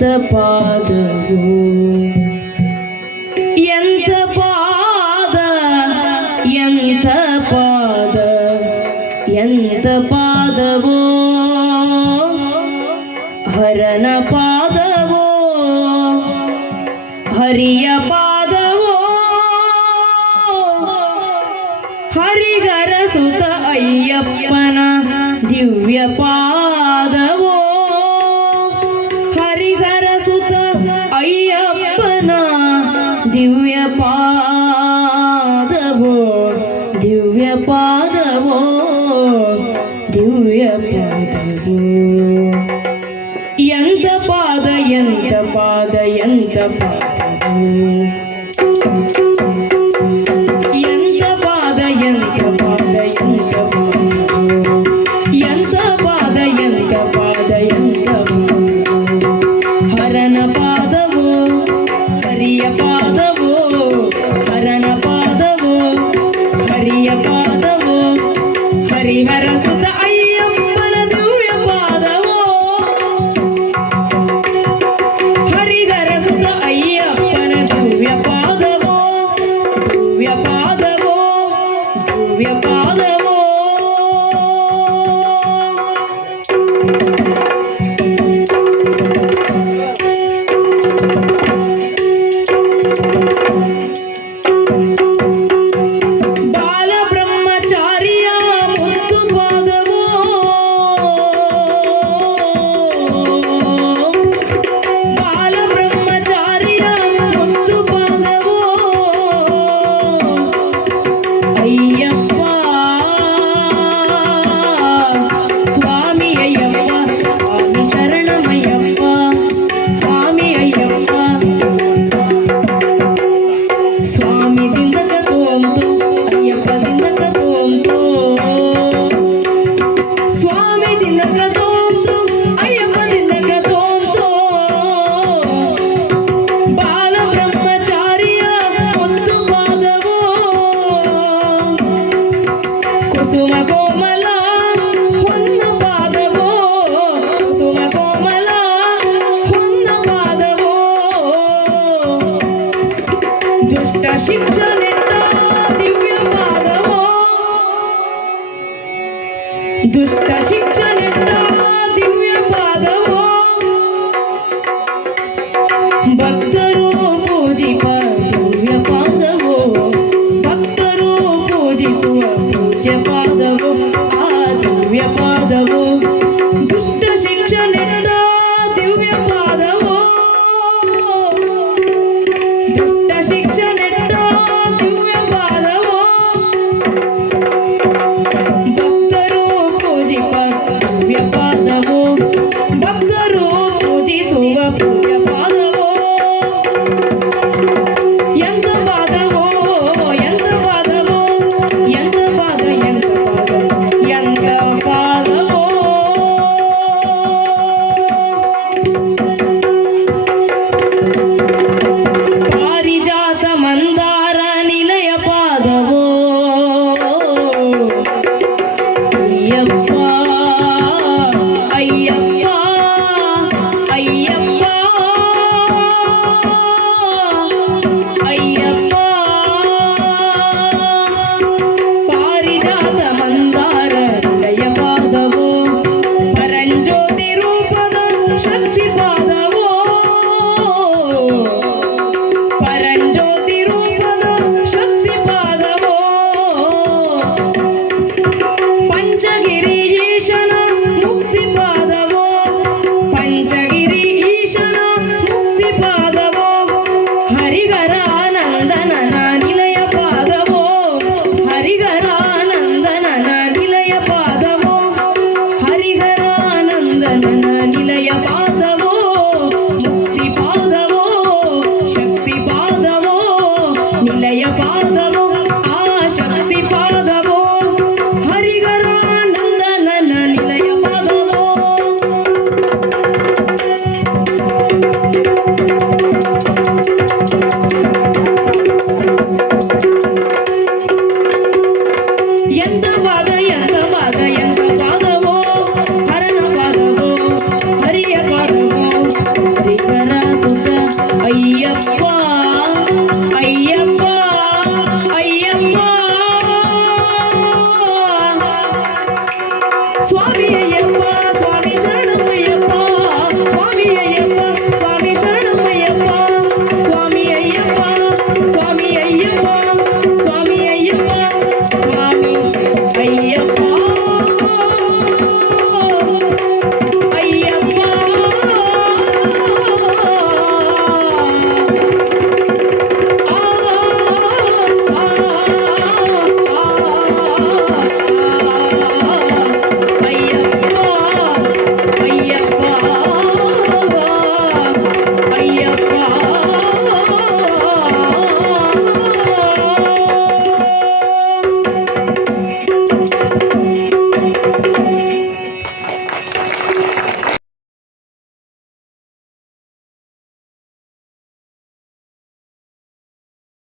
ಎಂತ ಪಾದವು? ಎಂತ ಪಾದ? ಎಂತ ಪಾದ? ಎಂತ ಪಾದವೋ? ಹರನ ಪಾದವೋ? ಹರಿಯ ಪಾದವೋ? ಹರಿಗರ ಸುತ ಅಯ್ಯಪ್ಪನ ದಿವ್ಯ ಪಾದ ದಿವ್ಯ ಪಾದವು ಎಂತ ಪಾದ ಎಂತ ಪಾದ ಎಂತ ಪಾದವು దుష్ట శిక్షణిత దివ్య పాదవో భక్తరూప শান্তি পাব।